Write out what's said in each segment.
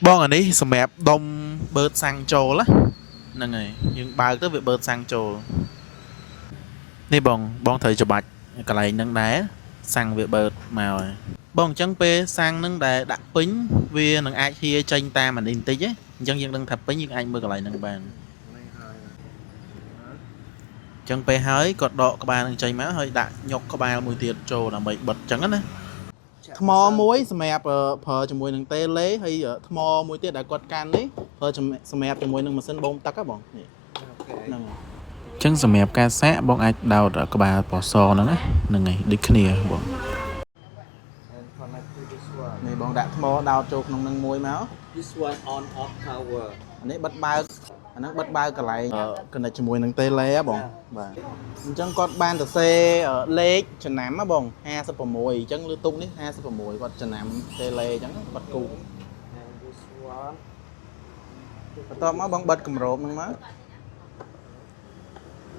Bon anh ấy sầm mẹp đông bớt sang trồ lá nè ngày nhưng bao tới việc bớt sang trồนี่បងត្រូវច្បាច់កន្លែងហ្នឹងដែរសាំងវាបឺតមកហើយបងអញ្ចឹងពេលសាំងហ្នឹងដែលដាក់ពេញវានឹងអាចហៀចេញតាមអានេះបន្តិចទេអញ្ចឹងយើងដឹងថាពេញយើងអាចមើលកន្លែងហ្នឹងបានអញ្ចឹងពេលហើយគាត់ដកក្បាលនឹងចេញមកហើយដាក់ញុកក្បាលមួយទៀតចូលដើម្បីបិទអញ្ចឹងណាថ្មមួយសម្រាប់ប្រើជាមួយនឹងតេឡេហើយថ្មមួយទៀតដែលគាត់កាន់នេះប្រើសម្រាប់ជាមួយនឹងម៉ាស៊ីនបូមទឹកហ៎បងនេះហ្នឹងចឹងសម្រាប់ការសាកបងអាចដោតក្បាលពណ៌សហ្នឹងណាហ្នឹងហើយដូចគ្នាបងនេះបងដាក់ថ្មដោតចូលក្នុងនឹងមួយមក This one on off power អានេះបិទបើកអាហ្នឹងបិទបើកកន្លែងconnect ជាមួយនឹងតេឡេហ៎បងបាទអញ្ចឹងគាត់បានសរសេរលេខចំណាំហ៎បង56អញ្ចឹងលើទុកនេះ56គាត់ចំណាំតេឡេអញ្ចឹងគាត់គូ and this one បន្ទាប់មកបងបិទគម្របហ្នឹងមក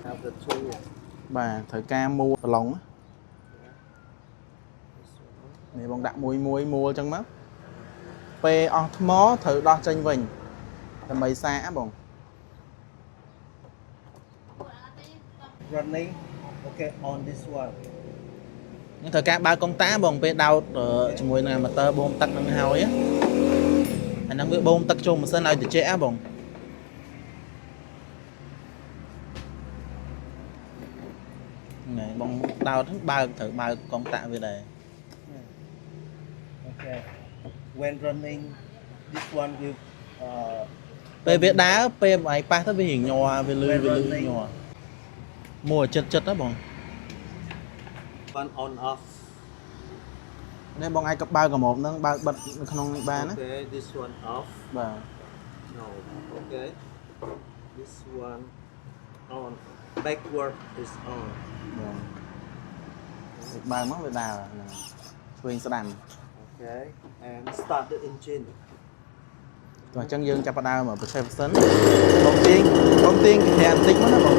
have the two បាទត្រូវការមួលប្រឡងនេះបងដាក់មួយមួលអញ្ចឹងមកពេលអស់ថ្មត្រូវដោះចេញវិញដើម្បីសាកបង running okay on this one នឹងត្រូវការបើកកុងតាបងពេលដោតជាមួយនឹងម៉ូទ័របូមទឹកនឹងហើយអាហ្នឹងវាបូមទឹកចូលម៉ាស៊ីនឲ្យត្រជាក់ហ៎បងណែបងដោតបើកត្រូវបើកកុងតាវាដែរ okay when running this one will ពេលវាដើរពេលឯងប៉ះទៅវារៀងញ័រវាលឺញ័រមួចិត្តហ៎បង one on off នេះបងអាចក៏បើកកម្របហ្នឹងបើកបិទនៅក្នុងនេះបានណា okay this one off បាទ no okay this one on backward is on បាទបើកមកវាដើរឆ្វេងស្ដាំ okay and start the engine តោះអញ្ចឹងយើងចាប់ផ្ដើមប្រឆេះសិនបងទាញគេធានបន្តិចមកណាបង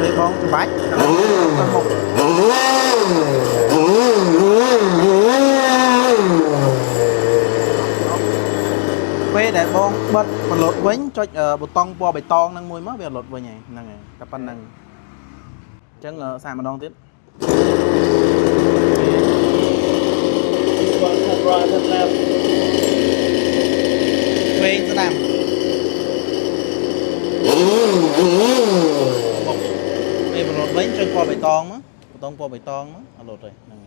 ពេលបងច្បាច់ទៅមុខពេលដែលបងបិទបន្លត់វិញចុចប៊ូតុងពណ៌បៃតងហ្នឹងមួយមកវាលត់វិញហ្នឹងហើយតែប៉ុណ្្នឹងអញ្ចឹងសាកម្ដងទៀត one from right and left ឆ្វេងស្ដាំពេលបន្លត់វិញចុចពណ៌បៃតងមកប៊ូតុងពណ៌បៃតងមកអត់លត់ទេហ្នឹង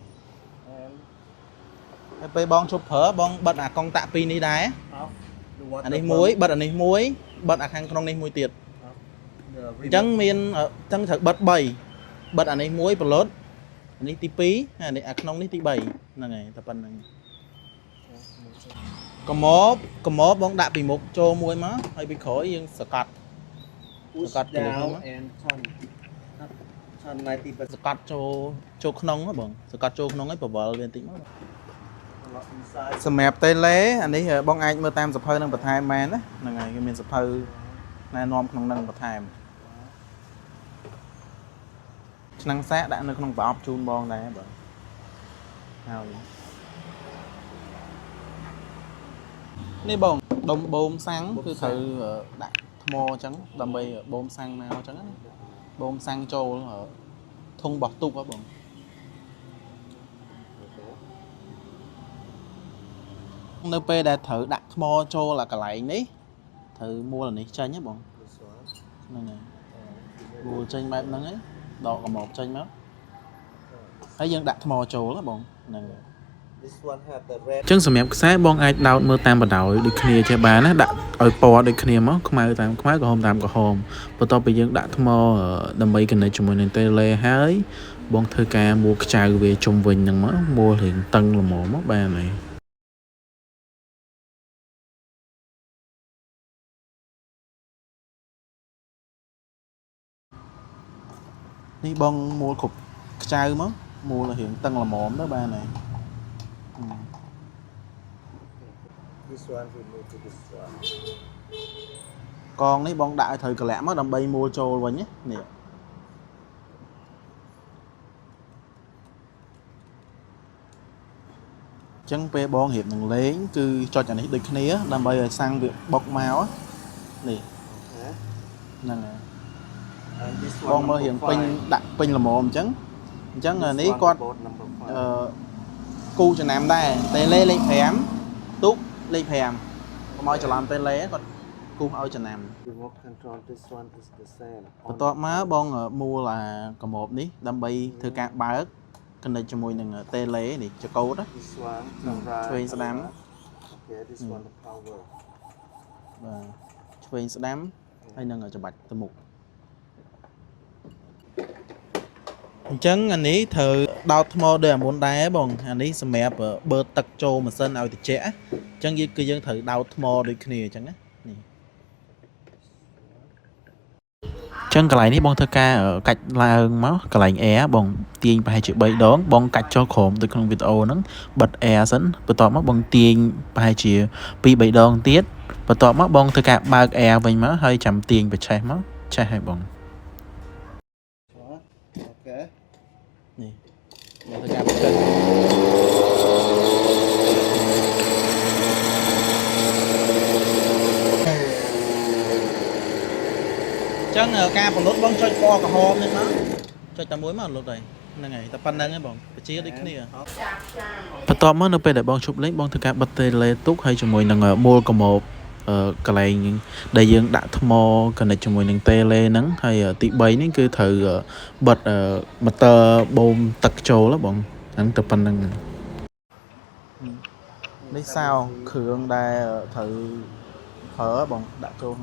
ហើយពេលបងជប់ប្រើបងបិទអាកុងតាក់ពីរនេះដែរ off the អានេះមួយបិទអានេះមួយបិទអាខាងក្នុងនេះមួយទៀតអញ្ចឹងមានអញ្ចឹងត្រូវបិទ3បិទអានេះមួយបន្លត់អានេះទី2អានេះអាក្នុងនេះទី3ហ្នឹងហើយតែប៉ុណ្្នឹងកំមបងដាក់ពីមុខចូលមួយមកហើយពីក្រោយយើងសកាត់ push down and turn 90% សកាត់ចូលក្នុងហ៎បងសកាត់ចូលក្នុងហើយបវល់វាបន្តិចមក inside សម្រាប់តេឡេអានេះបងអាចមើលតាមសភៅនឹងបន្ថែមមែនណាហ្នឹងហើយគេមានសភៅណែនាំក្នុងនឹងបន្ថែមឆ្នាំងសាកដាក់នៅក្នុងប្រអប់ជូនបងដែរបងហើយនេះបងដុំបូមសាំងគឺត្រូវដាក់ថ្មអញ្ចឹងដើម្បីបូមសាំងមកអញ្ចឹងណាបូមសាំងចូលធុងរបស់ទូកហ៎បងនៅពេលដែលត្រូវដាក់ថ្មចូលអាកន្លែងនេះត្រូវមួលអានេះចេញហ៎បងហ្នឹងហើយមួលចេញបែបហ្នឹងហើយដកកម្របចេញមកហើយយើងដាក់ថ្មចូលហ៎បងហ្នឹងហើយ this one have the red ចឹងសម្រាប់ខ្សែបងអាចដោតមើលតាមបណ្ដោយដូចគ្នាចេះបានណាដាក់ឲ្យពណ៌ដូចគ្នាមកខ្មៅតាមខ្មៅក្រហមតាមក្រហមបន្ទាប់ពីយើងដាក់ថ្មដើម្បី connect ជាមួយនឹង tele ហើយបងធ្វើការមួលខ្ចៅវាជុំវិញហ្នឹងមកមួលរៀងតឹងល្មមមកបានហើយនេះបងមួលគ្រប់ខ្ចៅមកមួលរៀងតឹងល្មមទៅបានហើយ this one remove to this one កងនេះបងដាក់ឲ្យត្រូវកលាក់មកដើម្បីមួលចូលវិញនេះច chẳng pe bon hiệp đừng lấy cứ cho chẳng ấy được khía đâm bây giờ sang việc bọc máu á nè Okay. nè And this one con mơ number hiện five. pin đặt pin là một chẳng là This ní one con boat number five. cu cho nam đây tê lê lấy phèm tút lấy phèm có mọi cho làm tê lê con cu ao cho nam Remote control. This one is the same. và to má bon mua là có một ní đâm bây thư ca ba ớt cái này cho mùi nè tê lê này cho câu đó This one. Train Slam. Okay. This one the power. và chuyên sẽ đám hay nâng ở cho bạch từ mục chân anh ấy thử đào thô để muốn đá bằng anh ấy sẽ mẹp ở bờ tật trô mà sân ao thì trẻ chân như cứ dân thử đào thô đi kia chẳng á chân cái này ní bong thơ ca ở cách là máu cái này é bằng tiền 2 triệu 7 đón bong cách cho khổm từក្នុង video nó bật é sẵn bật tỏ mất bằng tiền 2 triệu 7 đón tiết bật tỏ mất bong thơ ca ba é với má hơi chậm tiền về chạy mất chạy hai bong Okay. nè bong thơ ca bật chân chân ca bằng lốt bong chơi co cả hôm nên nó chơi tao muối mà lốt đây là ngày ta pan đang ấy bong chia đi cái này bắt tóm nóไปđể bong chụp lấy bong thực cả bật tê lê túc hay cho mùi nằng mua có một cái này đại dương đã thâm mò cái này cho mùi nằng tê lê nắng hay tị bấy nên cứ thử bật bật tờ bom tật trâu lắm bong nắng tập pan đang lấy sao khử ông đai thử hở bong đã trâu